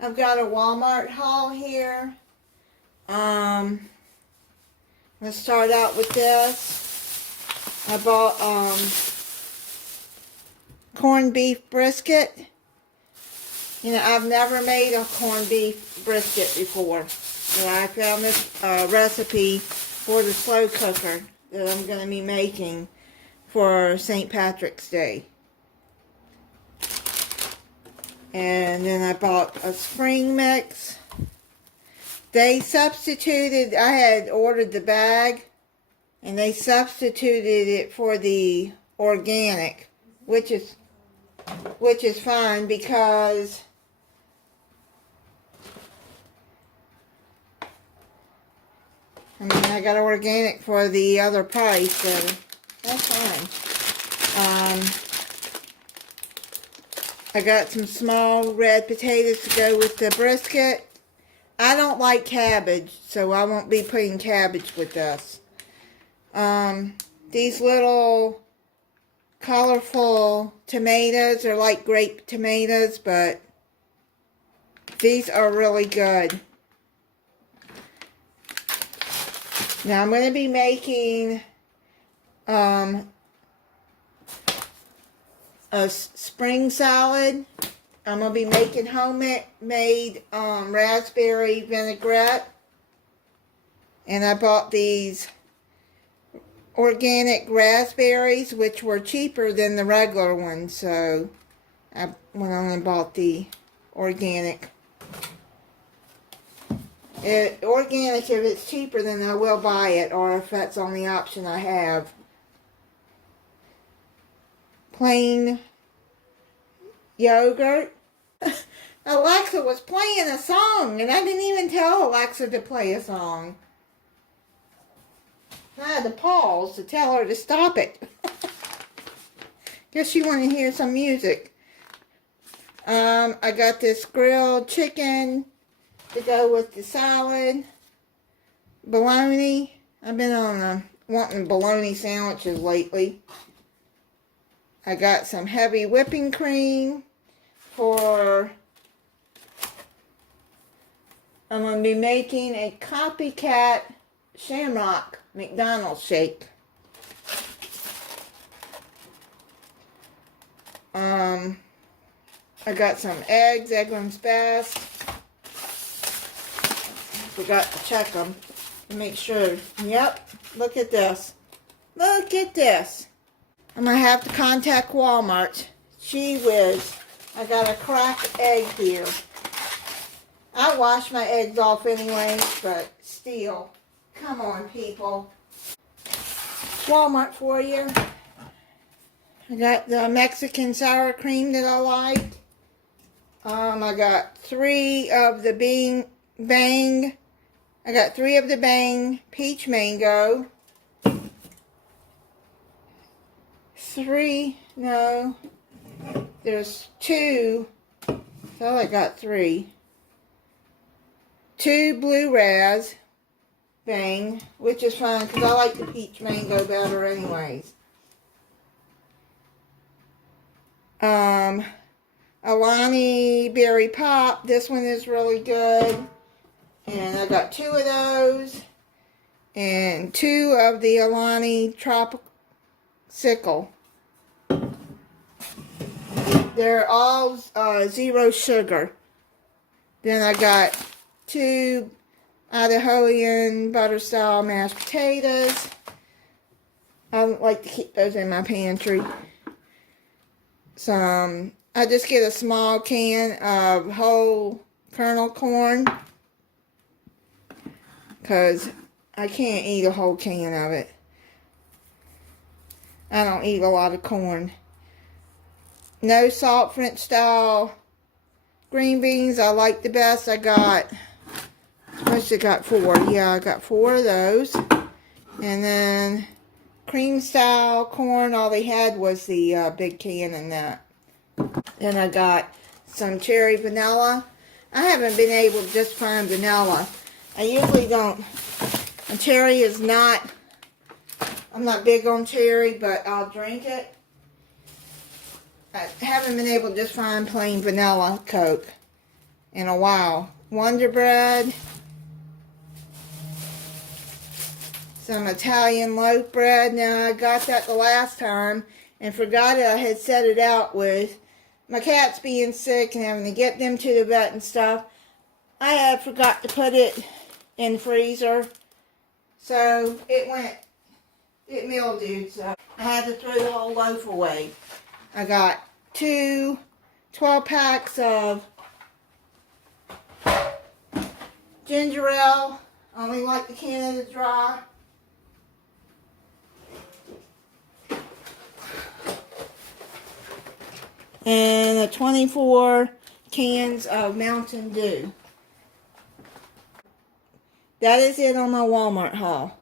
I've got a Walmart haul here. Let's start out with this. I bought corned beef brisket. You know, I've never made a corned beef brisket before. And I found this recipe for the slow cooker that I'm going to be making for St. Patrick's Day. And then I bought a spring mix. They substituted, I had ordered the bag, and they substituted it for the organic, which is fine because I mean, I got organic for the other price, so that's fine. I got some small red potatoes to go with the brisket. I don't like cabbage, so I won't be putting cabbage with this. These little colorful tomatoes are like grape tomatoes, but these are really good. Now I'm going to be making a spring salad. I'm going to be making homemade raspberry vinaigrette. And I bought these organic raspberries, which were cheaper than the regular ones. So I went on and bought the organic. Organic, if it's cheaper, then I will buy it, or if that's the only option I have. Plain yogurt. Alexa was playing a song, and I didn't even tell Alexa to play a song. I had to pause to tell her to stop it. Guess she wanted to hear some music. I got this grilled chicken to go with the salad. Bologna. I've been on wanting bologna sandwiches lately. I got some heavy whipping cream for... I'm going to be making a copycat Shamrock McDonald's shake. I got some eggs, Eggland's Best. Forgot to check them to make sure. Yep, look at this. Look at this. I'm going to have to contact Walmart. Gee whiz. I got a cracked egg here. I wash my eggs off anyways, but still. Come on, people. Walmart for you. I got the Mexican sour cream that I like. I got 3 of the Bang. I got 3 of the Bang peach mango. 3, no. There's 2. So I got 3. 2 blue raz Bang, which is fine because I like the peach mango better anyways. Alani Berry Pop. This one is really good. And I got 2 of those. And 2 of the Alani Tropical. They're all 0 sugar. Then I got 2 Idahoan butter style mashed potatoes. I like to keep those in my pantry. I just get a small can of whole kernel corn because I can't eat a whole can of it. I don't eat a lot of corn. No salt French style green beans I like the best. I must have got 4. Yeah, I got 4 of those. And then cream style corn, all they had was the big can and that. Then I got some cherry vanilla. I haven't been able to just find vanilla. I usually don't. And cherry is not, I'm not big on cherry, but I'll drink it. I haven't been able to just find plain vanilla Coke. in a while. Wonder Bread. Some Italian loaf bread. Now, I got that the last time and forgot I had set it out with my cats being sick and having to get them to the vet and stuff. I had forgot to put it in the freezer. So it mildewed. So I had to throw the whole loaf away. I got 2 12-packs of ginger ale. I only like the can of the dry. And 24 cans of Mountain Dew. That is it on my Walmart haul.